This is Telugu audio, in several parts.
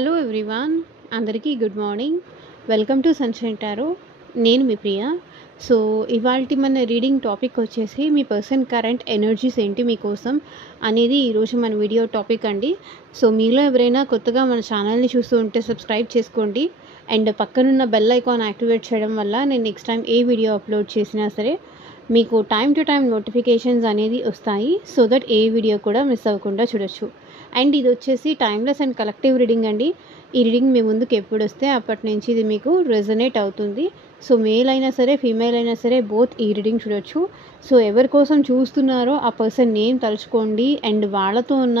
హలో ఎవ్రీవన్, అందరికీ good morning. Welcome to sunshine tarot. నేను మీ ప్రియ. సో ఇవాల్టి మన రీడింగ్ టాపిక్ వచ్చేసి మీ పర్సన్ కరెంట్ ఎనర్జీస్ ఏంటి మీకోసం అనేది ఈరోజు మన వీడియో టాపిక్ అండి. సో మీలో ఎవరైనా కొత్తగా మన ఛానల్ని చూస్తూ ఉంటే సబ్స్క్రైబ్ చేసుకోండి అండ్ పక్కనున్న బెల్ ఐకాన్ యాక్టివేట్ చేయడం వల్ల నేను నెక్స్ట్ టైం ఏ వీడియో అప్లోడ్ చేసినా సరే మీకు టైం టు టైం నోటిఫికేషన్స్ అనేది వస్తాయి. సో దట్ ఏ వీడియో కూడా మిస్ అవ్వకుండా చూడొచ్చు. అండ్ ఇది వచ్చేసి టైమ్లెస్ అండ్ కలెక్టివ్ రీడింగ్ అండి. ఈ రీడింగ్ మీ ముందుకు ఎప్పుడు వస్తే అప్పటి నుంచి ఇది మీకు రెజనేట్ అవుతుంది. సో మేల్ అయినా సరే ఫీమేల్ అయినా సరే బోత్ ఈ రీడింగ్ చూడొచ్చు. సో ఎవరి కోసం చూస్తున్నారో ఆ పర్సన్ నేమ్ తలుచుకోండి అండ్ వాళ్ళతో ఉన్న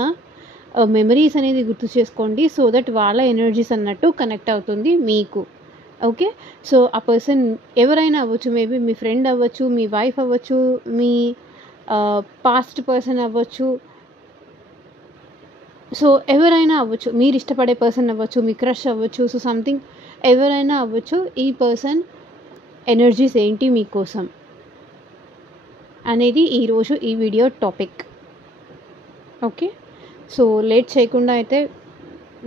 మెమరీస్ అనేది గుర్తు చేసుకోండి. సో దట్ వాళ్ళ ఎనర్జీస్ అన్నట్టు కనెక్ట్ అవుతుంది మీకు. ఓకే, సో ఆ పర్సన్ ఎవరైనా అవ్వచ్చు, మేబీ మీ ఫ్రెండ్ అవ్వచ్చు, మీ వైఫ్ అవ్వచ్చు, మీ పాస్ట్ పర్సన్ అవ్వచ్చు, సో ఎవరైనా అవ్వచ్చు, మీరు ఇష్టపడే పర్సన్ అవ్వచ్చు, మీ క్రష్ అవ్వచ్చు, సో సంథింగ్ ఎవరైనా అవ్వచ్చు. ఈ పర్సన్ ఎనర్జీస్ ఏంటి మీకోసం అనేది ఈరోజు ఈ video topic. Okay, so late చేయకుండా అయితే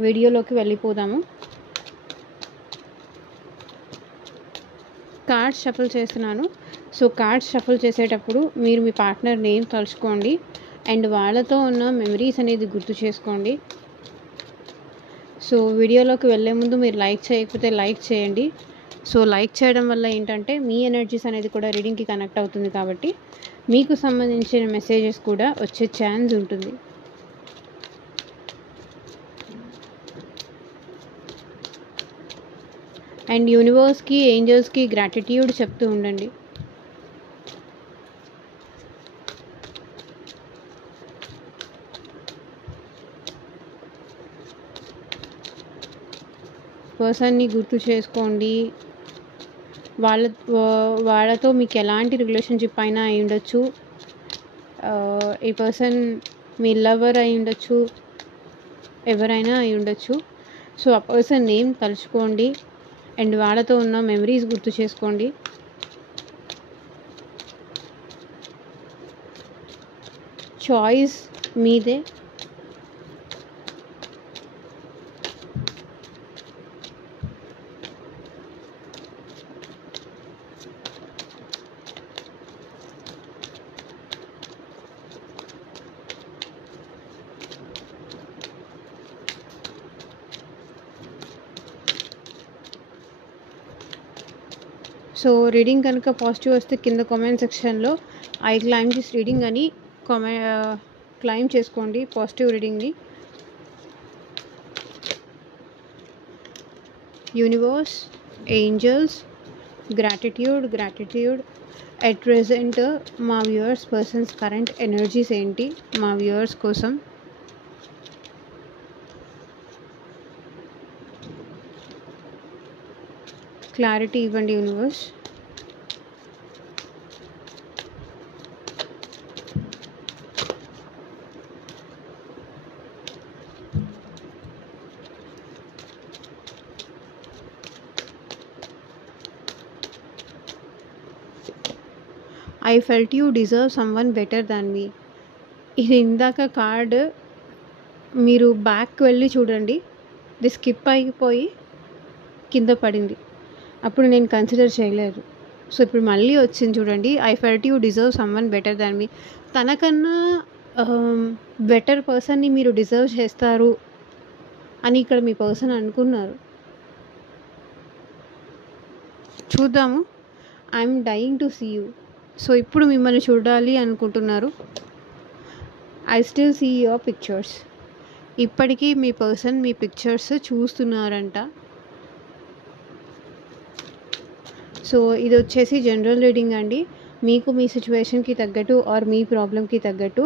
వీడియోలోకి వెళ్ళిపోదాము. కార్డ్స్ షఫల్ చేస్తున్నాను. సో కార్డ్స్ షఫల్ చేసేటప్పుడు మీరు మీ పార్ట్నర్ నేమ్ తలుచుకోండి అండ్ వాళ్ళతో ఉన్న మెమరీస్ అనేది గుర్తు చేసుకోండి. సో వీడియోలోకి వెళ్ళే ముందు మీరు లైక్ చేయకపోతే లైక్ చేయండి. సో లైక్ చేయడం వల్ల ఏంటంటే మీ ఎనర్జీస్ అనేది కూడా రీడింగ్కి కనెక్ట్ అవుతుంది కాబట్టి మీకు సంబంధించిన మెసేజెస్ కూడా వచ్చే ఛాన్స్ ఉంటుంది. అండ్ యూనివర్స్కి, ఏంజల్స్కి గ్రాటిట్యూడ్ చెప్తూ ఉండండి. పర్సన్ని గుర్తు చేసుకోండి. వాళ్ళతో మీకు ఎలాంటి రిలేషన్షిప్ అయినా అయి ఉండొచ్చు. ఈ పర్సన్ మీ లవర్ అయి ఉండొచ్చు, ఎవరైనా అయి ఉండొచ్చు. సో ఆ పర్సన్ నేమ్ తలుచుకోండి అండ్ వాళ్ళతో ఉన్న మెమరీస్ గుర్తు చేసుకోండి. చాయిస్ మీదే. సో రీడింగ్ కనుక పాజిటివ్ వస్తే కింద కామెంట్ సెక్షన్లో ఐ క్లైమ్ దిస్ రీడింగ్ అని క్లైమ్ చేసుకోండి పాజిటివ్ రీడింగ్ని. Universe, angels, gratitude at present మా వ్యూవర్స్ పర్సన్స్ కరెంట్ ఎనర్జీస్ ఏంటి మా వ్యూవర్స్ కోసం. క్లారిటీ ఇవ్వండి universe. I felt you deserve someone better than me. ఇది ఇందాక కార్డ్ మీరు బ్యాక్ వెళ్ళి చూడండి, ఇది స్కిప్ అయిపోయి కింద పడింది, అప్పుడు నేను కన్సిడర్ చేయలేదు. సో ఇప్పుడు మళ్ళీ వచ్చింది చూడండి, I felt you deserve someone better than me. తనకన్నా బెటర్ పర్సన్ని మీరు డిజర్వ్ చేస్తారు అని ఇక్కడ మీ పర్సన్ అనుకున్నారు. చూద్దాము. I'm dying to see you. So ఇప్పుడు మిమ్మల్ని చూడాలి అనుకుంటున్నారు. I still see your pictures. ఇప్పటికీ మీ పర్సన్ మీ పిక్చర్స్ చూస్తున్నారంట. సో ఇది వచ్చేసి జనరల్ రీడింగ్ అండి, మీకు మీ సిచ్యువేషన్కి తగ్గట్టు ఆర్ మీ ప్రాబ్లమ్కి తగ్గట్టు.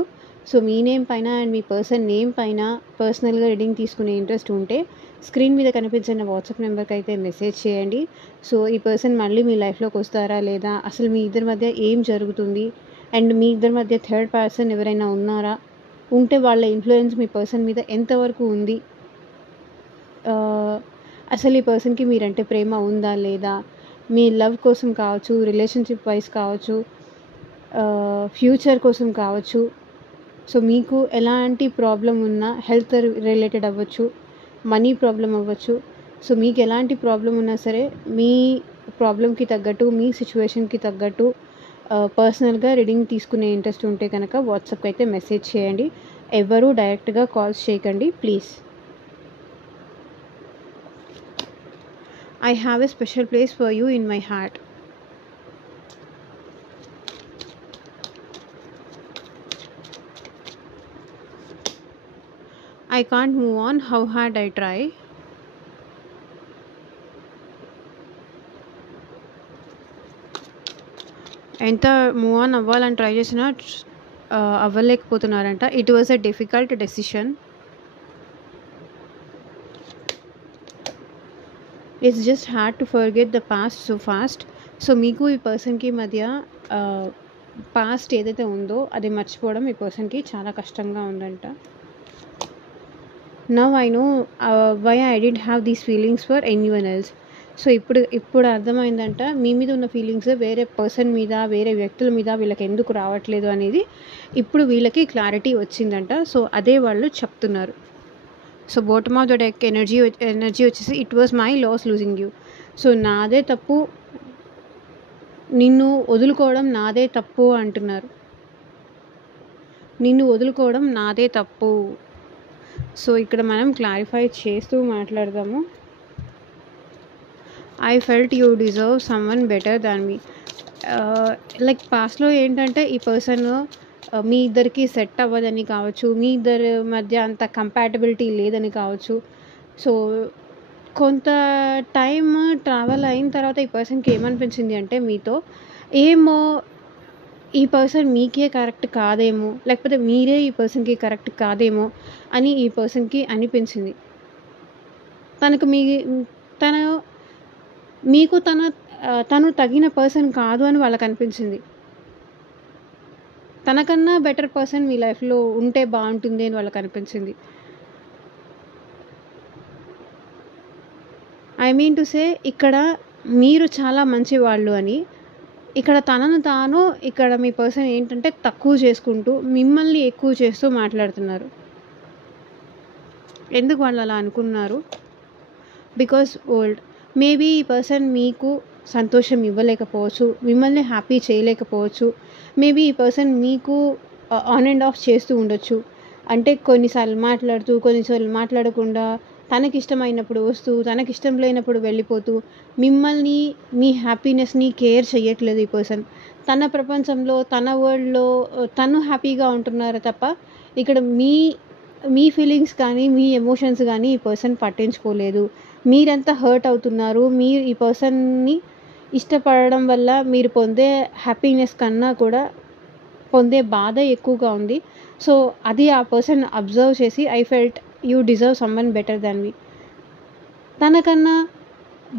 సో మీ నేమ్ పైన అండ్ మీ పర్సన్ నేమ్ పైన పర్సనల్గా రీడింగ్ తీసుకునే ఇంట్రెస్ట్ ఉంటే స్క్రీన్ మీద కనిపించిన వాట్సాప్ నెంబర్కి అయితే మెసేజ్ చేయండి. సో ఈ పర్సన్ మళ్ళీ మీ లైఫ్లోకి వస్తారా లేదా, అసలు మీ ఇద్దరి మధ్య ఏం జరుగుతుంది అండ్ మీ ఇద్దరి మధ్య థర్డ్ పర్సన్ ఎవరైనా ఉన్నారా, ఉంటే వాళ్ళ ఇన్ఫ్లుయెన్స్ మీ పర్సన్ మీద ఎంతవరకు ఉంది, అసలు ఈ పర్సన్కి మీరంటే ప్రేమ ఉందా లేదా, మీ లవ్ కోసం కావచ్చు, రిలేషన్షిప్ వైజ్ కావచ్చు, ఫ్యూచర్ కోసం కావచ్చు. సో మీకు ఎలాంటి ప్రాబ్లం ఉన్నా హెల్త్ రిలేటెడ్ అవ్వచ్చు, మనీ ప్రాబ్లం అవ్వచ్చు. సో మీకు ఎలాంటి ప్రాబ్లం ఉన్నా సరే మీ ప్రాబ్లంకి తగ్గట్టు మీ సిచ్యువేషన్కి తగ్గట్టు పర్సనల్గా రీడింగ్ తీసుకునే ఇంట్రెస్ట్ ఉంటే కనుక వాట్సాప్కి అయితే మెసేజ్ చేయండి. ఎవరు డైరెక్ట్గా కాల్స్ చేయకండి please. I have a special place for you in my heart. I can't move on how hard I try. ఎంత మూవ్ ఆన్ అవ్వాలని ట్రై చేసినా అవ్వలేకపోతున్నారంట. It was a difficult decision. It's just had to forget the past so fast. So మీకు ఈ పర్సన్కి మధ్య పాస్ట్ ఏదైతే ఉందో అది మర్చిపోవడం ఈ పర్సన్కి చాలా కష్టంగా ఉందంట. Now I know why I don't have these feelings for anyone else. So ఇప్పుడు అర్థమైందంట మీ మీద ఉన్న ఫీలింగ్స్ వేరే పర్సన్ మీద వేరే వ్యక్తుల మీద వీళ్ళకి ఎందుకు రావట్లేదు అనేది ఇప్పుడు వీళ్ళకి క్లారిటీ వచ్చిందంట. సో అదే వాళ్ళు చెప్తున్నారు. So bottom of the deck energy వచ్చేసి it was my loss losing you. So నాదే తప్పు, నిన్ను వదులుకోవడం నాదే తప్పు అంటున్నారు. నిన్ను వదులుకోవడం నాదే తప్పు. సో ఇక్కడ మనం క్లారిఫై చేస్తూ మాట్లాడదాము. I felt you deserve someone better than me. Like పాస్ట్లో ఏంటంటే ఈ పర్సన్ మీ ఇద్దరికి సెట్ అవ్వదని కావచ్చు, మీ ఇద్దరి మధ్య అంత కంపాటబిలిటీ లేదని కావచ్చు. సో కొంత టైం ట్రావెల్ అయిన తర్వాత ఈ పర్సన్కి ఏమనిపించింది అంటే మీతో ఏమో ఈ పర్సన్ మీకే కరెక్ట్ కాదేమో, లేకపోతే మీరే ఈ పర్సన్కి కరెక్ట్ కాదేమో అని ఈ పర్సన్కి అనిపించింది. మీకు తను తగిన పర్సన్ కాదు అని వాళ్ళకి అనిపించింది. తనకన్నా బెటర్ పర్సన్ మీ లైఫ్లో ఉంటే బాగుంటుంది అని వాళ్ళకి అనిపించింది. ఐ మీన్ టు సే ఇక్కడ మీరు చాలా మంచి వాళ్ళు అని, ఇక్కడ తనను తాను ఇక్కడ మీ పర్సన్ ఏంటంటే తక్కువ చేసుకుంటూ మిమ్మల్ని ఎక్కువ చేస్తూ మాట్లాడుతున్నారు. ఎందుకు వాళ్ళు అలా అనుకున్నారు? బికాస్ ఓల్డ్ మేబీ ఈ పర్సన్ మీకు సంతోషం ఇవ్వలేకపోవచ్చు, మిమ్మల్ని హ్యాపీ చేయలేకపోవచ్చు. మేబీ ఈ పర్సన్ మీకు ఆన్ అండ్ ఆఫ్ చేస్తూ ఉండొచ్చు. అంటే కొన్నిసార్లు మాట్లాడుతూ కొన్నిసార్లు మాట్లాడకుండా, తనకిష్టమైనప్పుడు వస్తూ తనకిష్టం లేనప్పుడు వెళ్ళిపోతూ, మిమ్మల్ని మీ హ్యాపీనెస్ని కేర్ చేయట్లేదు ఈ పర్సన్. తన ప్రపంచంలో తన వరల్డ్లో తను హ్యాపీగా ఉంటున్నారు తప్ప ఇక్కడ మీ ఫీలింగ్స్ కానీ మీ ఎమోషన్స్ కానీ ఈ పర్సన్ పట్టించుకోలేదు. మీరెంత హర్ట్ అవుతున్నారు, మీరు ఈ పర్సన్ని ఇష్టపడడం వల్ల మీరు పొందే హ్యాపీనెస్ కన్నా కూడా పొందే బాధ ఎక్కువగా ఉంది. సో అది ఆ పర్సన్ అబ్జర్వ్ చేసి I felt you deserve someone better than me. తనకన్నా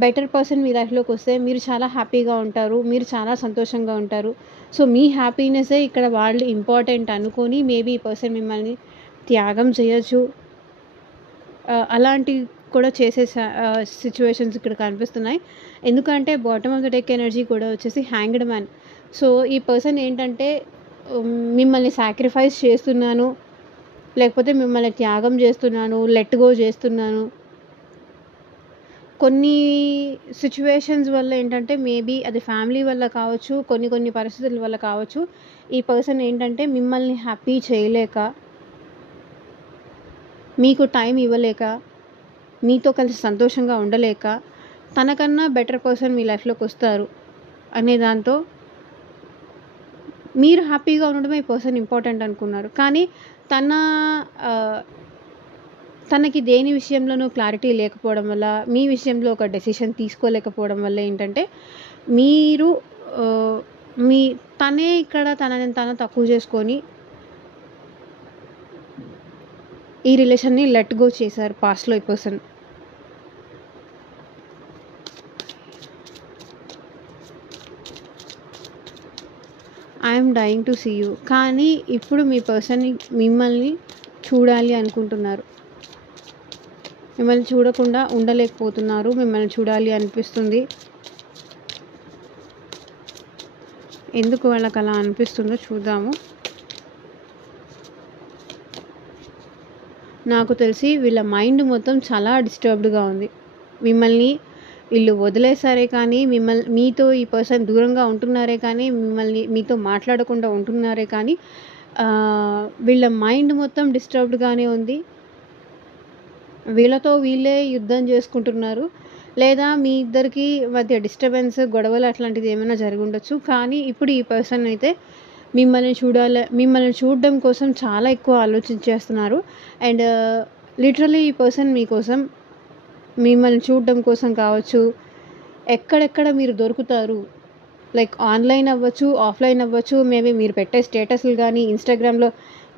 బెటర్ పర్సన్ మీ లైఫ్లోకి వస్తే మీరు చాలా హ్యాపీగా ఉంటారు, మీరు చాలా సంతోషంగా ఉంటారు. సో మీ హ్యాపీనెస్సే ఇక్కడ వాళ్ళు ఇంపార్టెంట్ అనుకొని మేబీ ఈ పర్సన్ మిమ్మల్ని త్యాగం చేయొచ్చు. అలాంటి కూడా చేసే సిచ్యువేషన్స్ ఇక్కడ కనిపిస్తున్నాయి. ఎందుకంటే bottom of the deck energy కూడా వచ్చేసి హ్యాంగ్డ్ మ్యాన్. సో ఈ పర్సన్ ఏంటంటే మిమ్మల్ని సాక్రిఫైస్ చేస్తున్నాను, లేకపోతే మిమ్మల్ని త్యాగం చేస్తున్నాను, లెట్ గో చేస్తున్నాను. కొన్ని సిచ్యువేషన్స్ వల్ల ఏంటంటే మేబీ అది ఫ్యామిలీ వల్ల కావచ్చు, కొన్ని పరిస్థితుల వల్ల కావచ్చు, ఈ పర్సన్ ఏంటంటే మిమ్మల్ని హ్యాపీ చేయలేక, మీకు టైం ఇవ్వలేక, మీతో కలిసి సంతోషంగా ఉండలేక, తనకన్నా బెటర్ పర్సన్ మీ లైఫ్లోకి వస్తారు అనే దాంతో మీరు హ్యాపీగా ఉండడమే ఈ పర్సన్ ఇంపార్టెంట్ అనుకున్నారు. కానీ తనకి దేని విషయంలోనూ క్లారిటీ లేకపోవడం వల్ల, మీ విషయంలో ఒక డెసిషన్ తీసుకోలేకపోవడం వల్ల ఏంటంటే తనే ఇక్కడ తనని తను తక్కువ చేసుకొని ఈ రిలేషన్ని లెట్ గో చేశారు పాస్ట్లో ఈ person. I'm dying to see you. కానీ ఇప్పుడు మీ పర్సన్ మిమ్మల్ని చూడాలి అనుకుంటున్నారు. మిమ్మల్ని చూడకుండా ఉండలేకపోతున్నారు. మిమ్మల్ని చూడాలి అనిపిస్తుంది. ఎందుకు వాళ్ళకి అలా అనిపిస్తుందో చూద్దాము. నాకు తెలిసి వీళ్ళ మైండ్ మొత్తం చాలా డిస్టర్బ్డ్గా ఉంది. మిమ్మల్ని వీళ్ళు వదిలేసారే కానీ, మీతో ఈ పర్సన్ దూరంగా ఉంటున్నారే కానీ, మీతో మాట్లాడకుండా ఉంటున్నారే కానీ వీళ్ళ మైండ్ మొత్తం డిస్టర్బ్డ్గానే ఉంది. వీళ్ళతో వీళ్ళే యుద్ధం చేసుకుంటున్నారు. లేదా మీ ఇద్దరికి మధ్య డిస్టర్బెన్స్, గొడవలు అట్లాంటిది ఏమైనా జరిగి ఉండొచ్చు. కానీ ఇప్పుడు ఈ పర్సన్ అయితే మిమ్మల్ని చూడడం కోసం చాలా ఎక్కువ ఆలోచించేస్తున్నారు. అండ్ లిటరల్లీ ఈ పర్సన్ మీకోసం మిమ్మల్ని చూడడం కోసం కావచ్చు, ఎక్కడెక్కడ మీరు దొరుకుతారు, లైక్ ఆన్లైన్ అవ్వచ్చు, ఆఫ్లైన్ అవ్వచ్చు, మేబీ మీరు పెట్టే స్టేటస్లు కానీ, ఇన్స్టాగ్రామ్లో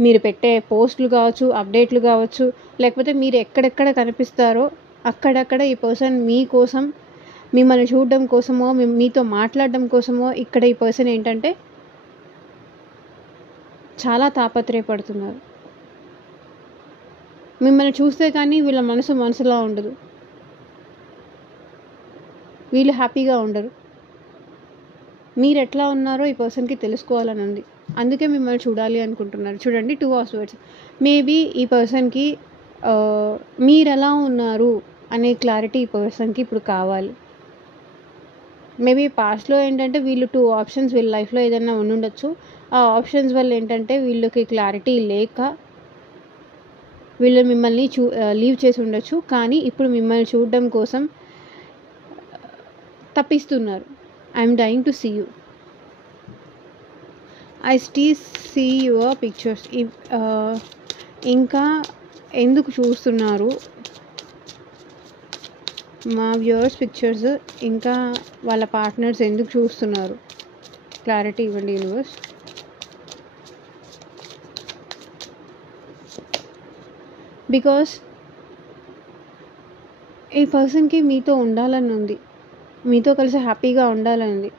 మీరు పెట్టే పోస్టులు కావచ్చు, అప్డేట్లు కావచ్చు, లేకపోతే మీరు ఎక్కడెక్కడ కనిపిస్తారో అక్కడక్కడ ఈ పర్సన్ మీకోసం, మిమ్మల్ని చూడడం కోసమో, మీతో మాట్లాడడం కోసమో ఇక్కడ ఈ పర్సన్ ఏంటంటే చాలా తాపత్రయపడుతున్నారు. మిమ్మల్ని చూస్తే కానీ వీళ్ళ మనసులా ఉండదు. వీళ్ళు హ్యాపీగా ఉండరు. మీరు ఎట్లా ఉన్నారో ఈ పర్సన్కి తెలుసుకోవాలని ఉంది. అందుకే మిమ్మల్ని చూడాలి అనుకుంటున్నారు. చూడండి, 2 ఆఫ్ స్వర్డ్స్. మేబీ ఈ పర్సన్కి మీరు ఎలా ఉన్నారు అనే క్లారిటీ ఈ పర్సన్కి ఇప్పుడు కావాలి. మేబీ పాస్ట్లో ఏంటంటే వీళ్ళు 2 ఆప్షన్స్ వీళ్ళ లైఫ్లో ఏదైనా ఉండొచ్చు. ఆ ఆప్షన్స్ వల్ల ఏంటంటే వీళ్ళకి క్లారిటీ లేక వీళ్ళు మిమ్మల్ని లీవ్ చేసి ఉండొచ్చు. కానీ ఇప్పుడు మిమ్మల్ని చూడడం కోసం తప్పిస్తున్నారు. I'm dying to see you. I still see your pictures. ఇంకా ఎందుకు చూస్తున్నారు మా వ్యూవర్స్ పిక్చర్స్? ఇంకా వాళ్ళ పార్ట్నర్స్ ఎందుకు చూస్తున్నారు? క్లారిటీ ఇవ్వండి యూనివర్స్. బికాస్ ఈ పర్సన్కి మీతో ఉండాలని ఉంది, మీతో కలిసి హ్యాపీగా ఉండాలని ఉంది.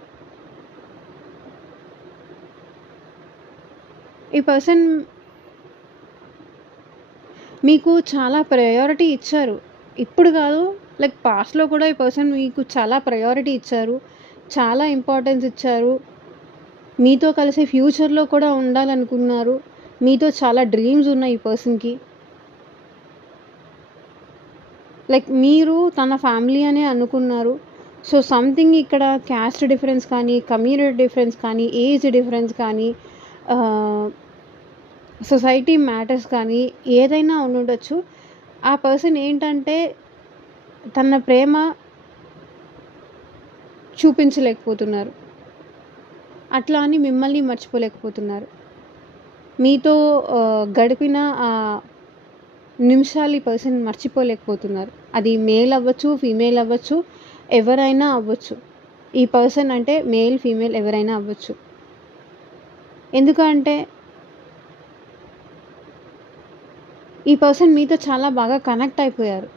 ఈ పర్సన్ మీకు చాలా ప్రయారిటీ ఇచ్చారు. ఇప్పుడు కాదు, లైక్ పాస్ట్లో కూడా ఈ పర్సన్ మీకు చాలా ప్రయారిటీ ఇచ్చారు, చాలా ఇంపార్టెన్స్ ఇచ్చారు. మీతో కలిసి ఫ్యూచర్లో కూడా ఉండాలనుకున్నారు. మీతో చాలా డ్రీమ్స్ ఉన్నాయి ఈ పర్సన్కి. లైక్ మీరు తన ఫ్యామిలీ అనే అనుకున్నారు. సో సంథింగ్ ఇక్కడ క్యాస్ట్ డిఫరెన్స్ కానీ, కమ్యూనిటీ డిఫరెన్స్ కానీ, ఏజ్ డిఫరెన్స్ కానీ, సొసైటీ మ్యాటర్స్ కానీ ఏదైనా ఉండొచ్చు. ఆ పర్సన్ ఏంటంటే తన ప్రేమ చూపించలేకపోతున్నారు. అట్లా అని మిమ్మల్ని మర్చిపోలేకపోతున్నారు. మీతో గడిపిన నిమిషాలు ఈ పర్సన్ మర్చిపోలేకపోతున్నారు. అది మేల్ అవ్వచ్చు, ఫీమేల్ అవ్వచ్చు, ఎవరైనా అవ్వచ్చు. ఈ పర్సన్ అంటే మేల్, ఫీమేల్ ఎవరైనా అవ్వచ్చు. ఎందుకంటే ఈ పర్సన్ మీతో చాలా బాగా కనెక్ట్ అయిపోయారు.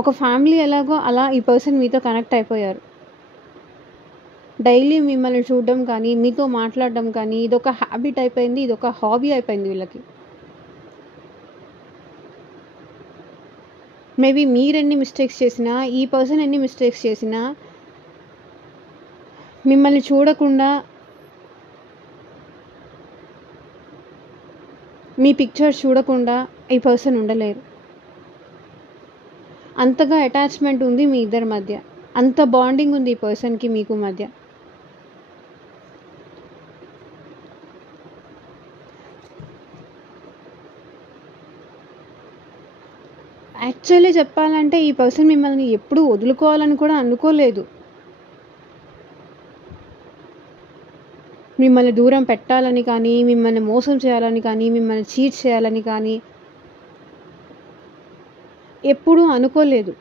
ఒక ఫ్యామిలీ ఎలాగో అలా ఈ పర్సన్ మీతో కనెక్ట్ అయిపోయారు. డైలీ మిమ్మల్ని చూడడం కానీ, మీతో మాట్లాడడం కానీ ఇదొక హ్యాబిట్ అయిపోయింది, ఇదొక హాబీ అయిపోయింది వీళ్ళకి. మేబీ మీరు ఎన్ని మిస్టేక్స్ చేసినా, ఈ పర్సన్ ఎన్ని మిస్టేక్స్ చేసినా మిమ్మల్ని చూడకుండా, మీ పిక్చర్స్ చూడకుండా ఈ పర్సన్ ఉండలేరు. అంతగా అటాచ్మెంట్ ఉంది మీ ఇద్దరి మధ్య, అంత బాండింగ్ ఉంది ఈ పర్సన్కి మీకు మధ్య. యాక్చువల్లీ చెప్పాలంటే ఈ పర్సన్ మిమ్మల్ని ఎప్పుడూ వదులుకోవాలని కూడా అనుకోలేదు. మిమ్మల్ని దూరం పెట్టాలని కానీ, మిమ్మల్ని మోసం చేయాలని కానీ, మిమ్మల్ని చీట్ చేయాలని కానీ ఎప్పుడూ అనుకోలేదు.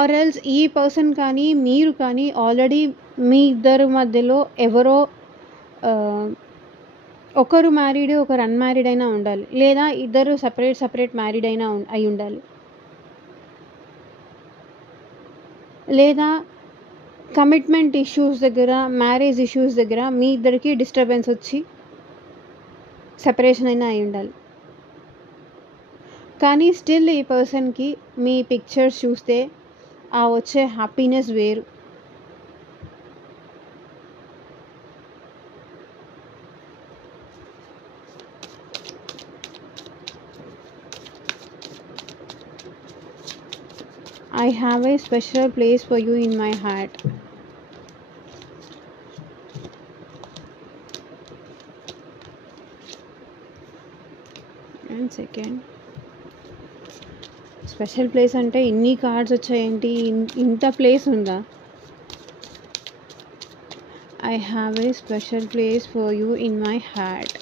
ఆర్ ఎల్స్ ఈ పర్సన్ కానీ, మీరు కానీ ఆల్రెడీ మీ ఇద్దరు మధ్యలో ఎవరో ఒకరు మ్యారీడ్, ఒకరు అన్మ్యారీడ్ అయినా ఉండాలి. లేదా ఇద్దరు సపరేట్ మ్యారీడ్ అయినా అయి ఉండాలి. లేదా కమిట్మెంట్ ఇష్యూస్ దగ్గర, మ్యారేజ్ ఇష్యూస్ దగ్గర మీ ఇద్దరికి డిస్టర్బెన్స్ వచ్చి సెపరేషన్ అయినా అయి ఉండాలి. కానీ స్టిల్ ఈ పర్సన్కి మీ పిక్చర్స్ చూస్తే ఆ వచ్చే హ్యాపీనెస్ వేరు. I have a special place for you in my heart. And second, special place అంటే ఇన్ని కార్డ్స్ వచ్చాయేంటి, ఇంత ప్లేస్ ఉందా? I have a special place for you in my heart.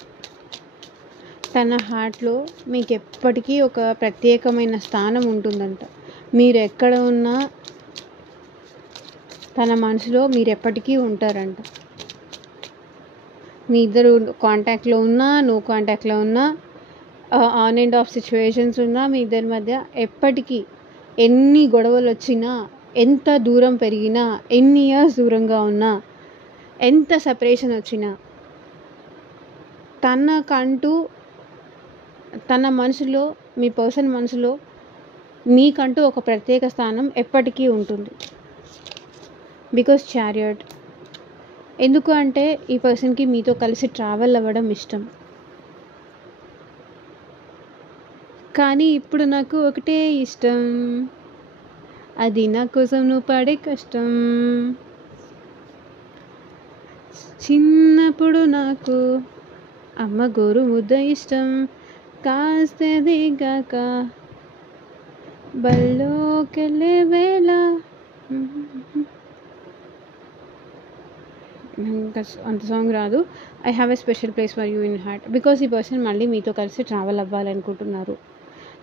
తన హార్ట్లో మీకు ఎప్పటికీ ఒక ప్రత్యేకమైన స్థానం ఉంటుందంట. మీరు ఎక్కడ ఉన్నా తన మనసులో మీరు ఎప్పటికీ ఉంటారంట. మీ ఇద్దరు కాంటాక్ట్లో ఉన్నా, నో కాంటాక్ట్లో ఉన్నా, ఆన్ అండ్ ఆఫ్ సిచ్యువేషన్స్ ఉన్నా, మీ ఇద్దరి మధ్య ఎప్పటికీ ఎన్ని గొడవలు వచ్చినా, ఎంత దూరం పెరిగినా, ఎన్ని ఇయర్స్ దూరంగా ఉన్నా, ఎంత సెపరేషన్ వచ్చినా, తనకంటూ తన మనసులో, మీ పర్సన్ మనసులో మీకంటూ ఒక ప్రత్యేక స్థానం ఎప్పటికీ ఉంటుంది. Because chariot. ఎందుకు అంటే ఈ పర్సన్కి మీతో కలిసి ట్రావెల్ అవ్వడం ఇష్టం. కానీ ఇప్పుడు నాకు ఒకటే ఇష్టం, అది నా కోసం నువ్వు పడే కష్టం. చిన్నప్పుడు నాకు అమ్మ గోరు ముద్ద ఇష్టం, కాస్తే దిగాక బల్లోకెళ్ళే వేళ. ఇంకా అంత సాంగ్ రాదు. I have a special place for you in heart. Because ఈ పర్సన్ మళ్ళీ మీతో కలిసి ట్రావెల్ అవ్వాలనుకుంటున్నారు.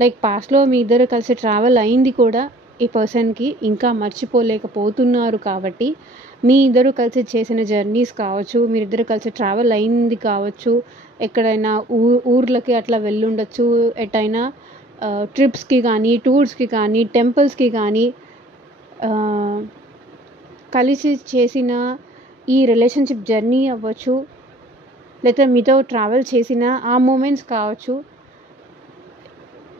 లైక్ పాస్ట్లో మీ ఇద్దరు కలిసి ట్రావెల్ అయింది కూడా ఈ పర్సన్కి ఇంకా మర్చిపోలేకపోతున్నారు. కాబట్టి మీ ఇద్దరు కలిసి చేసిన జర్నీస్ కావచ్చు, మీరిద్దరు కలిసి ట్రావెల్ అయింది కావచ్చు, ఎక్కడైనా ఊర్లకి అట్లా వెళ్ళుండొచ్చు, ఎటైనా ట్రిప్స్కి కానీ, టూర్స్కి కానీ, టెంపుల్స్కి కానీ కలిసి చేసిన ఈ రిలేషన్షిప్ జర్నీ అవ్వచ్చు, లేదా మీతో ట్రావెల్ చేసిన ఆ మూమెంట్స్ కావచ్చు,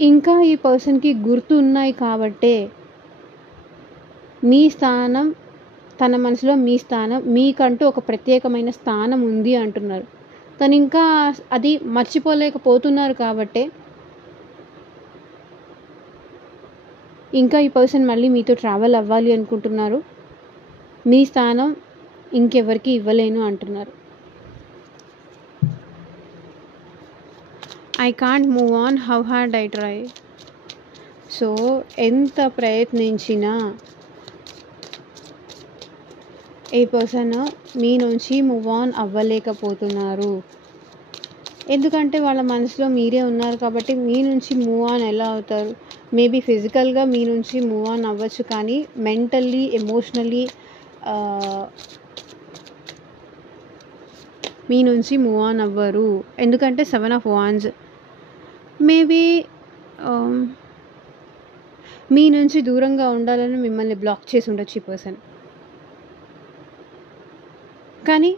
ఇంకా ఈ పర్సన్కి గుర్తు ఉన్నాయి కాబట్టే మీ స్థానం, తన మనసులో మీ స్థానం, మీకంటూ ఒక ప్రత్యేకమైన స్థానం ఉంది అంటున్నారు. తను ఇంకా అది మర్చిపోలేకపోతున్నారు కాబట్టే ఇంకా ఈ పర్సన్ మళ్ళీ మీతో ట్రావెల్ అవ్వాలి అనుకుంటున్నారు. మీ స్థానం ఇంకెవరికి ఇవ్వలేను అంటున్నారు. I can't move on how hard I try. So ఎంత ప్రయత్నించినా ఈ పర్సన్ మీ నుంచి మూవ్ ఆన్ అవ్వలేకపోతున్నారు. ఎందుకంటే వాళ్ళ మనసులో మీరే ఉన్నారు కాబట్టి మీ నుంచి మూవ్ ఆన్ ఎలా అవుతారు? మేబీ ఫిజికల్గా మీ నుంచి మూవ్ ఆన్ అవ్వచ్చు, కానీ మెంటల్లీ, ఎమోషనల్లీ మీ నుంచి మూవ్ ఆన్ అవ్వరు. ఎందుకంటే 7 of Wands. మేబీ మీ నుంచి దూరంగా ఉండాలని మిమ్మల్ని బ్లాక్ చేసి ఉండొచ్చు ఈ పర్సన్, కానీ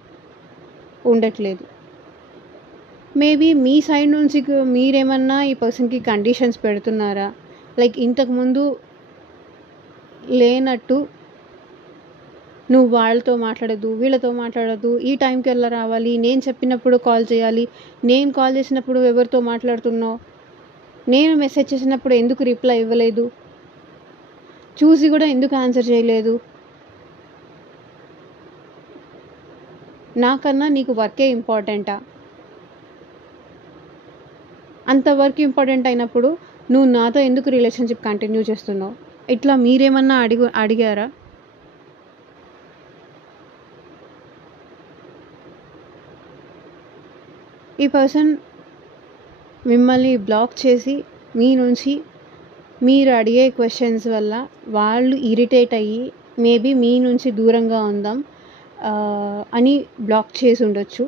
ఉండట్లేదు. మేబీ మీ సైడ్ నుంచి మీరేమన్నా ఈ పర్సన్కి కండిషన్స్ పెడుతున్నారా? లైక్ ఇంతకుముందు లేనట్టు నువ్వు వాళ్ళతో మాట్లాడద్దు, వీళ్ళతో మాట్లాడద్దు, ఈ టైంకి ఎలా రావాలి, నేను చెప్పినప్పుడు కాల్ చేయాలి, నేను కాల్ చేసినప్పుడు ఎవరితో మాట్లాడుతున్నావు, నేను మెసేజ్ చేసినప్పుడు ఎందుకు రిప్లై ఇవ్వలేదు, చూసి కూడా ఎందుకు ఆన్సర్ చేయలేదు, నాకన్నా నీకు వర్కే ఇంపార్టెంటా? అంత వర్క్ ఇంపార్టెంట్ అయినప్పుడు నువ్వు నాతో ఎందుకు రిలేషన్షిప్ కంటిన్యూ చేస్తున్నావు? ఇట్లా మీరేమన్నా అడిగారా? ఈ పర్సన్ మిమ్మల్ని బ్లాక్ చేసి మీ నుంచి మీరు అడిగే క్వశ్చన్స్ వల్ల వాళ్ళు ఇరిటేట్ అయ్యి మేబీ మీ నుంచి దూరంగా ఉందాం అని బ్లాక్ చేసి ఉండొచ్చు.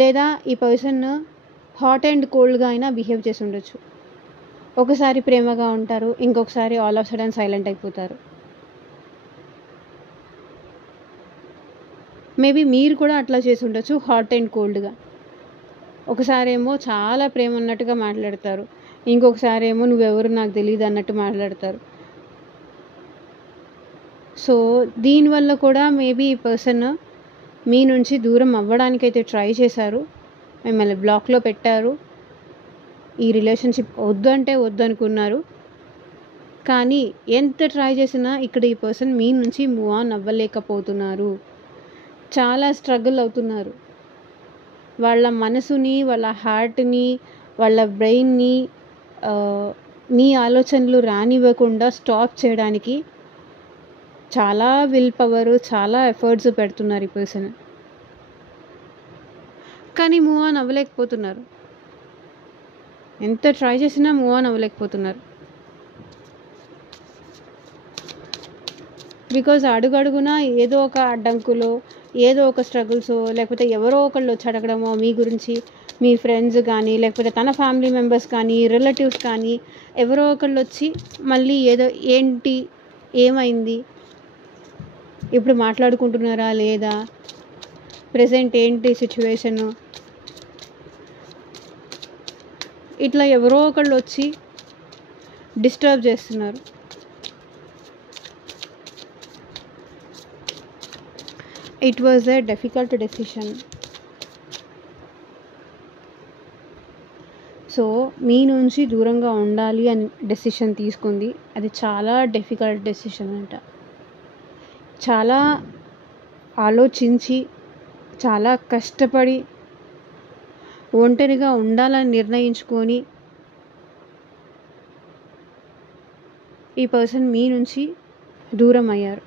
లేదా ఈ పర్సన్ హాట్ అండ్ కోల్డ్గా అయినా బిహేవ్ చేసి ఉండొచ్చు. ఒకసారి ప్రేమగా ఉంటారు, ఇంకొకసారి ఆల్ ఆఫ్ సడన్ సైలెంట్ అయిపోతారు. మేబీ మీరు కూడా అట్లా చేసి ఉండొచ్చు, హాట్ అండ్ కోల్డ్గా. ఒకసారి ఏమో చాలా ప్రేమ ఉన్నట్టుగా మాట్లాడతారు, ఇంకొకసారి ఏమో నువ్వెవరు నాకు తెలియదు అన్నట్టు మాట్లాడతారు. సో దీనివల్ల కూడా మేబీ ఈ పర్సన్ మీ నుంచి దూరం అవ్వడానికైతే ట్రై చేశారు, మిమ్మల్ని బ్లాక్లో పెట్టారు, ఈ రిలేషన్షిప్ వద్దు అంటే వద్దు అనుకున్నారు, కానీ ఎంత ట్రై చేసినా ఇక్కడ ఈ పర్సన్ మీ నుంచి మూవ్ ఆన్ అవ్వలేకపోతున్నారు. చాలా స్ట్రగుల్ అవుతున్నారు. వాళ్ళ మనసుని, వాళ్ళ హార్ట్‌ని, వాళ్ళ బ్రెయిన్‌ని మీ ఆలోచనలు రానివ్వకుండా స్టాప్ చేయడానికి చాలా విల్ పవర్, చాలా ఎఫర్ట్స్ పెడుతున్నారు ఈ పర్సన్. కానీ మూవ్ ఆన్ అవ్వలేకపోతున్నారు. ఎంత ట్రై చేసినా మూవ్ ఆన్ అవ్వలేకపోతున్నారు. బికాజ్ అడుగడుగునా ఏదో ఒక అడ్డంకులో, ఏదో ఒక స్ట్రగుల్సో, లేకపోతే ఎవరో ఒకళ్ళు వచ్చి అడగడమో మీ గురించి, మీ ఫ్రెండ్స్ కానీ, లేకపోతే తన ఫ్యామిలీ మెంబర్స్ కానీ, రిలేటివ్స్ కానీ, ఎవరో ఒకళ్ళు వచ్చి మళ్ళీ ఏదో ఏంటి, ఏమైంది, ఇప్పుడు మాట్లాడుకుంటున్నారా లేదా, ప్రెజెంట్ ఏంటి సిచ్యువేషను, ఇట్లా ఎవరో ఒకళ్ళు వచ్చి డిస్టర్బ్ చేస్తున్నారు. It was a difficult decision. So మీ నుంచి దూరంగా ఉండాలి అని డెసిషన్ తీసుకుంది. అది చాలా డిఫికల్ట్ డెసిషన్ అంట. చాలా ఆలోచించి, చాలా కష్టపడి, ఒంటరిగా ఉండాలని నిర్ణయించుకొని ఈ పర్సన్ మీ నుంచి దూరం అయ్యారు.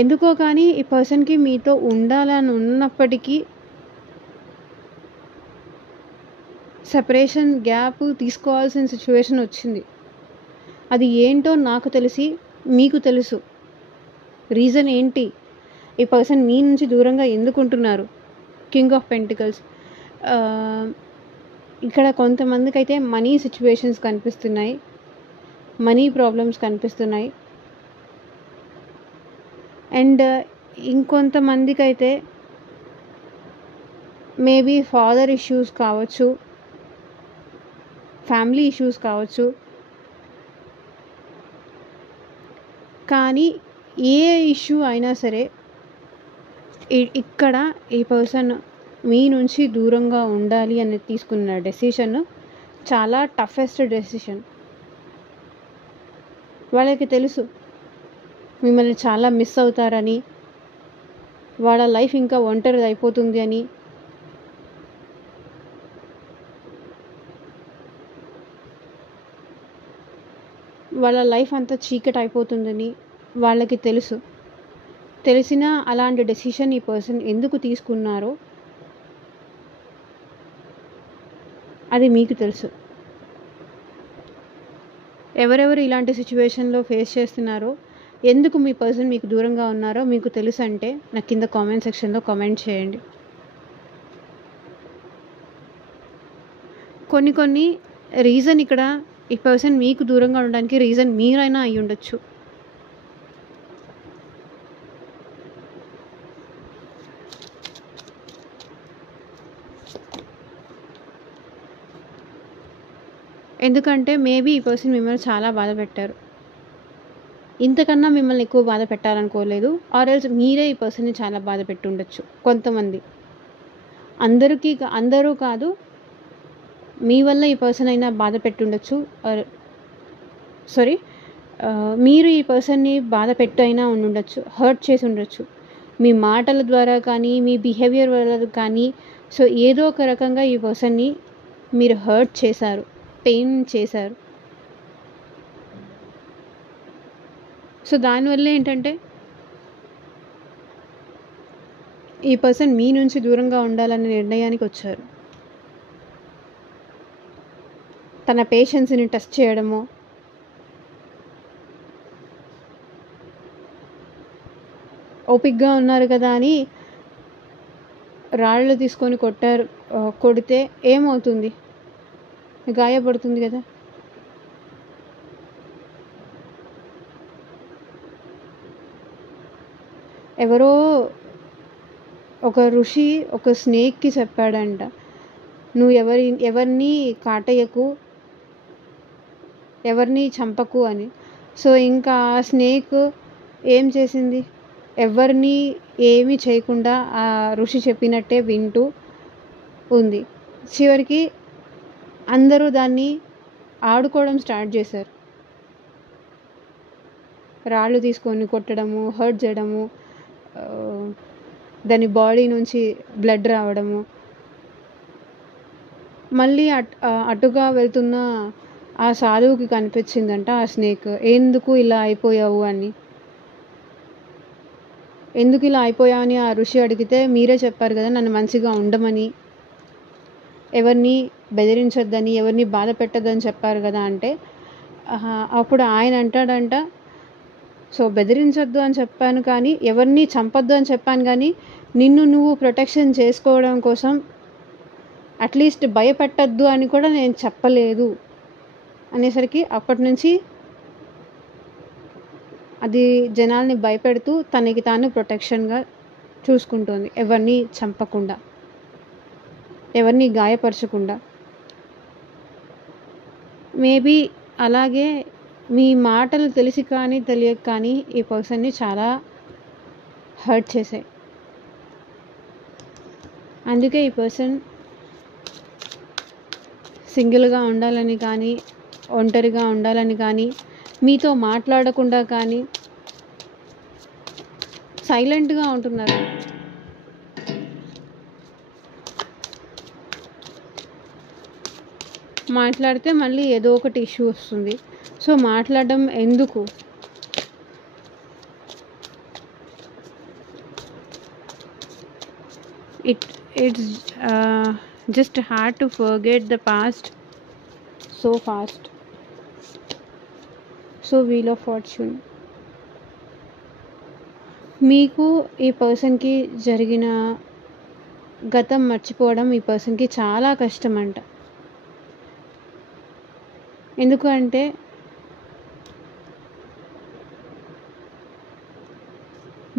ఎందుకో కానీ ఈ పర్సన్కి మీతో ఉండాలని ఉన్నప్పటికీ సెపరేషన్ గ్యాప్ తీసుకోవాల్సిన సిచ్యువేషన్ వచ్చింది. అది ఏంటో నాకు తెలిసి మీకు తెలుసు. రీజన్ ఏంటి, ఈ పర్సన్ మీ నుంచి దూరంగా ఎందుకు ఉంటున్నారు? King of pentacles. ఇక్కడ కొంతమందికి అయితే మనీ సిచ్యువేషన్స్ కనిపిస్తున్నాయి, మనీ ప్రాబ్లమ్స్ కనిపిస్తున్నాయి. అండ్ ఇంకొంతమందికి అయితే మేబీ ఫాదర్ ఇష్యూస్ కావచ్చు, ఫ్యామిలీ ఇష్యూస్ కావచ్చు. కానీ ఏ ఇష్యూ అయినా సరే ఇక్కడ ఈ పర్సన్ మీ నుంచి దూరంగా ఉండాలి అని తీసుకున్న డెసిషన్ చాలా టఫెస్ట్ డెసిషన్. వాళ్ళకి తెలుసు మిమ్మల్ని చాలా మిస్ అవుతారని, వాళ్ళ లైఫ్ ఇంకా ఒంటరిది అయిపోతుంది అని. వాళ్ళ లైఫ్ అంతా చీకటి అయిపోతుందని వాళ్ళకి తెలుసు. తెలిసినా అలాంటి డెసిషన్ ఈ పర్సన్ ఎందుకు తీసుకున్నారో అది మీకు తెలుసు. ఎవరెవరు ఇలాంటి సిచ్యువేషన్లో ఫేస్ చేస్తున్నారో, ఎందుకు మీ పర్సన్ మీకు దూరంగా ఉన్నారో మీకు తెలుసు అంటే నాకు కింద కామెంట్ సెక్షన్లో కామెంట్ చేయండి. కొన్ని రీజన్ ఇక్కడ ఈ పర్సన్ మీకు దూరంగా ఉండడానికి రీజన్ మీరైనా అయి ఉండొచ్చు. ఎందుకంటే మేబీ ఈ పర్సన్ మిమ్మల్ని చాలా బాధ పెట్టారు. ఇంతకన్నా మిమ్మల్ని ఎక్కువ బాధ పెట్టాలనుకోలేదు. ఆర్ ఎల్స్ మీరే ఈ పర్సన్ని చాలా బాధ పెట్టి ఉండొచ్చు. కొంతమంది, అందరూ కాదు, మీ వల్ల ఈ పర్సన్ అయినా బాధ పెట్టి ఉండొచ్చు. మీరు ఈ పర్సన్ని బాధ పెట్టు అయినా ఉండొచ్చు, హర్ట్ చేసి ఉండొచ్చు. మీ మాటల ద్వారా కానీ, మీ బిహేవియర్ వల్ల కానీ. సో ఏదో ఒక రకంగా ఈ పర్సన్ని మీరు హర్ట్ చేశారు, పెయిన్ చేశారు. సో దానివల్ల ఏంటంటే ఈ పర్సన్ మీ నుంచి దూరంగా ఉండాలనే నిర్ణయానికి వచ్చారు. తన పేషెన్స్ని టెస్ట్ చేయడమో, ఓపిక్గా ఉన్నారు కదా అని రాళ్ళు తీసుకొని కొడితే ఏమవుతుంది? గాయపడుతుంది కదా. ఎవరో ఒక ఋషి ఒక స్నేక్కి చెప్పాడంట, నువ్వు ఎవరిని కాటయ్యకు, ఎవరిని చంపకు అని. సో ఇంకా ఆ స్నేక్ ఏం చేసింది? ఎవరిని ఏమీ చేయకుండా ఆ ఋషి చెప్పినట్టే వింటూ ఉంది. చివరికి అందరూ దాన్ని ఆడుకోవడం స్టార్ట్ చేశారు. రాళ్ళు తీసుకొని కొట్టడము, హర్ట్ చేయడము, దాని బాడీ నుంచి బ్లడ్ రావడము. మళ్ళీ అటుగా వెళ్తున్న ఆ సాధువుకి కనిపించిందంట ఆ స్నేక్. ఎందుకు ఇలా అయిపోయావు అని. ఎందుకు ఇలా అయిపోయావు అని ఆ ఋషి అడిగితే, మీరే చెప్పారు కదా నన్ను మంచిగా ఉండమని, ఎవరిని బెదిరించొద్దని, ఎవరిని బాధ పెట్టద్దని చెప్పారు కదా అంటే, అప్పుడు ఆయన అంటాడంట, సో బెదిరించొద్దు అని చెప్పాను కానీ, ఎవరిని చంపొద్దు అని చెప్పాను కానీ, నిన్ను నువ్వు ప్రొటెక్షన్ చేసుకోవడం కోసం అట్లీస్ట్ భయపెట్టద్దు అని కూడా నేను చెప్పలేదు అనేసరికి అప్పటి నుంచి అది జనాల్ని భయపెడుతూ తనకి తాను ప్రొటెక్షన్గా చూసుకుంటుంది, ఎవరిని చంపకుండా, ఎవరిని గాయపరచకుండా. మేబీ అలాగే మీ మాటలు తెలిసి కానీ తెలియక కానీ ఈ పర్సన్ని చాలా హర్ట్ చేశాయి. అందుకే ఈ పర్సన్ సింగిల్గా ఉండాలని కానీ, ఒంటరిగా ఉండాలని కానీ, మీతో మాట్లాడకుండా కానీ సైలెంట్గా ఉంటున్నారు. మాట్లాడితే మళ్ళీ ఏదో ఒకటి ఇష్యూ వస్తుంది. సో మాట్లాడడం ఎందుకు? It's just hard to forget the past so fast. So wheel of fortune. మీకు ఈ పర్సన్కి జరిగిన గతం మర్చిపోవడం ఈ పర్సన్కి చాలా కష్టం అంట. ఎందుకంటే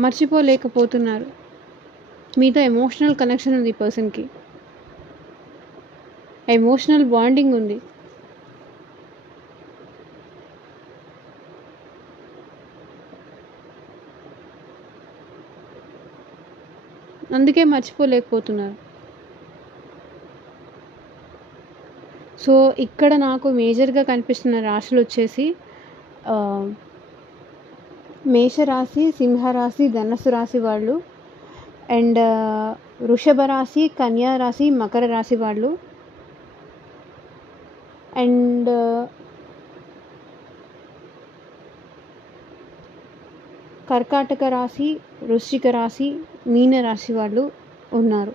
మర్చిపోలేకపోతున్నారు. మీతో ఎమోషనల్ కనెక్షన్ ఉంది ఈ పర్సన్కి, ఎమోషనల్ బాండింగ్ ఉంది. అందుకే మర్చిపోలేకపోతున్నారు. సో ఇక్కడ నాకు మేజర్గా కనిపిస్తున్న రాశులు వచ్చేసి మేషరాశి, సింహరాశి, ధనస్సు రాశి వాళ్ళు, అండ్ వృషభ రాశి, కన్యా రాశి, మకర రాశి వాళ్ళు, అండ్ కర్కాటక రాశి, వృశ్చిక రాశి, మీన రాశి వాళ్ళు ఉన్నారు.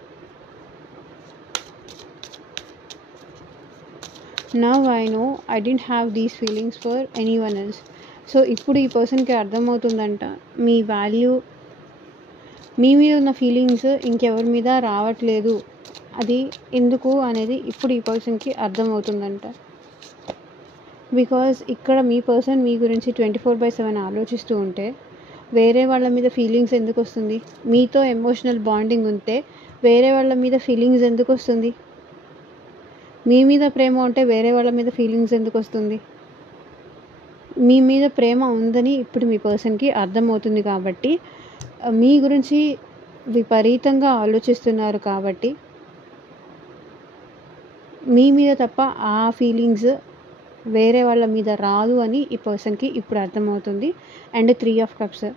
Now I know I don't have these feelings for anyone else. So ఇప్పుడు ఈ పర్సన్కి అర్థమవుతుందంట మీ వాల్యూ, మీ మీద ఉన్న ఫీలింగ్స్ ఇంకెవరి మీద రావట్లేదు, అది ఎందుకు అనేది ఇప్పుడు ఈ పర్సన్కి అర్థమవుతుందంట. బికాజ్ ఇక్కడ మీ పర్సన్ మీ గురించి 24/7 ఆలోచిస్తూ ఉంటే వేరే వాళ్ళ మీద ఫీలింగ్స్ ఎందుకు వస్తుంది? మీతో ఎమోషనల్ బాండింగ్ ఉంటే వేరే వాళ్ళ మీద ఫీలింగ్స్ ఎందుకు వస్తుంది? మీ మీద ప్రేమ ఉంటే వేరే వాళ్ళ మీద ఫీలింగ్స్ ఎందుకు వస్తుంది? మీ మీద ప్రేమ ఉందని ఇప్పుడు మీ పర్సన్కి అర్థమవుతుంది కాబట్టి మీ గురించి విపరీతంగా ఆలోచిస్తున్నారు కాబట్టి మీ మీద తప్ప ఆ ఫీలింగ్స్ వేరే వాళ్ళ మీద రాదు అని ఈ పర్సన్కి ఇప్పుడు అర్థమవుతుంది. అండ్ 3 ఆఫ్ కప్స్,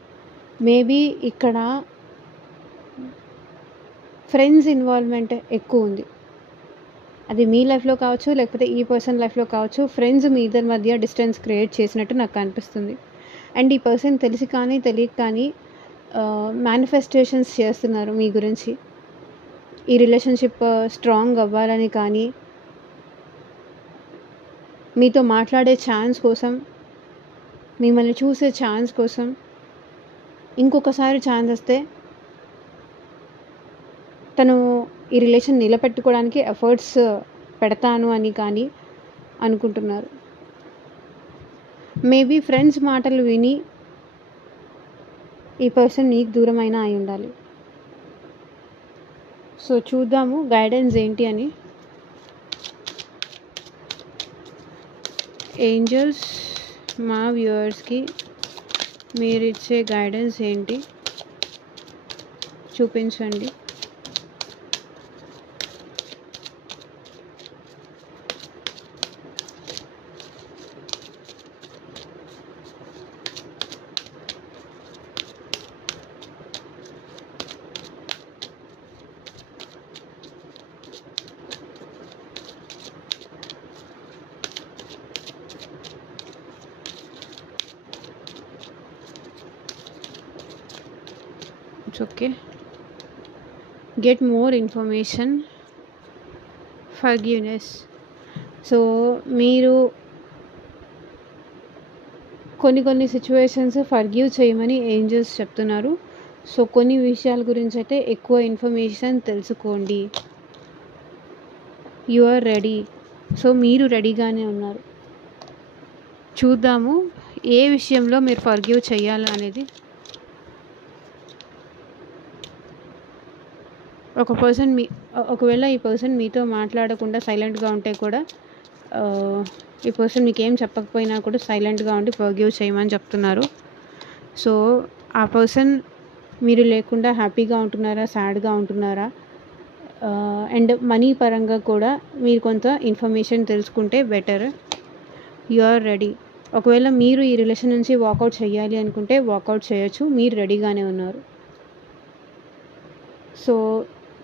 మేబీ ఇక్కడ ఫ్రెండ్స్ ఇన్వాల్వ్మెంట్ ఎక్కువ ఉంది. అది మీ లైఫ్లో కావచ్చు, లేకపోతే ఈ పర్సన్ లైఫ్లో కావచ్చు. ఫ్రెండ్స్ మీ ఇద్దరి మధ్య డిస్టెన్స్ క్రియేట్ చేసినట్టు నాకు అనిపిస్తుంది. అండ్ ఈ పర్సన్ తెలిసి కానీ తెలియక కానీ మేనిఫెస్టేషన్స్ చేస్తున్నారు మీ గురించి. ఈ రిలేషన్షిప్ స్ట్రాంగ్ అవ్వాలని కానీ, మీతో మాట్లాడే ఛాన్స్ కోసం, మిమ్మల్ని చూసే ఛాన్స్ కోసం, ఇంకొకసారి ఛాన్స్ వస్తే తను ఈ రిలేషన్ నిలబెట్టుకోవడానికి ఎఫర్ట్స్ పెడతాను అని కానీ అనుకుంటున్నారు. మేబీ ఫ్రెండ్స్ మాటలు విని ఈ పర్సన్ నీకు దూరమైనా అయి ఉండాలి. సో చూద్దాము గైడెన్స్ ఏంటి అని. ఏంజల్స్ మా వ్యూవర్స్కి మీరు ఇచ్చే గైడెన్స్ ఏంటి చూపించండి. It's okay. Get more information, forgiveness. So మీరు కొన్ని సిచ్యువేషన్స్ ఫర్గివ్ చేయమని ఏంజెల్స్ చెప్తున్నారు. సో కొన్ని విషయాల గురించి అయితే ఎక్కువ ఇన్ఫర్మేషన్ తెలుసుకోండి. You are ready. సో మీరు రెడీగానే ఉన్నారు. చూద్దాము ఏ విషయంలో మీరు ఫర్గివ్ చేయాలి అనేది. ఒకవేళ ఈ పర్సన్ మీతో మాట్లాడకుండా సైలెంట్గా ఉంటే కూడా, ఈ పర్సన్ మీకు ఏం చెప్పకపోయినా కూడా సైలెంట్గా ఉండి ఫర్గివ్ చేయమని చెప్తున్నారు. సో ఆ పర్సన్ మీరు లేకుండా హ్యాపీగా ఉంటున్నారా, సాడ్గా ఉంటున్నారా, అండ్ మనీ పరంగా కూడా మీరు కొంత ఇన్ఫర్మేషన్ తెలుసుకుంటే బెటర్. You are ready. ఒకవేళ మీరు ఈ రిలేషన్ నుంచి వాకౌట్ చేయాలి అనుకుంటే వాకౌట్ చేయొచ్చు. మీరు రెడీగానే ఉన్నారు. సో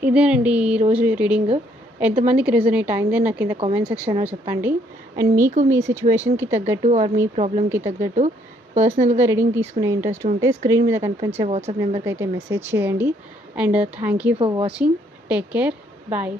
ఇదేనండి ఈరోజు రీడింగ్. ఎంతమందికి రెజొనేట్ అయిందని నాకు కింద కామెంట్ సెక్షన్లో చెప్పండి. అండ్ మీకు మీ సిచ్యువేషన్కి తగ్గట్టు ఆర్ మీ ప్రాబ్లమ్కి తగ్గట్టు పర్సనల్గా రీడింగ్ తీసుకునే ఇంట్రెస్ట్ ఉంటే స్క్రీన్ మీద కనిపించే వాట్సాప్ నెంబర్కి అయితే మెసేజ్ చేయండి. And thank you for watching. Take care. Bye.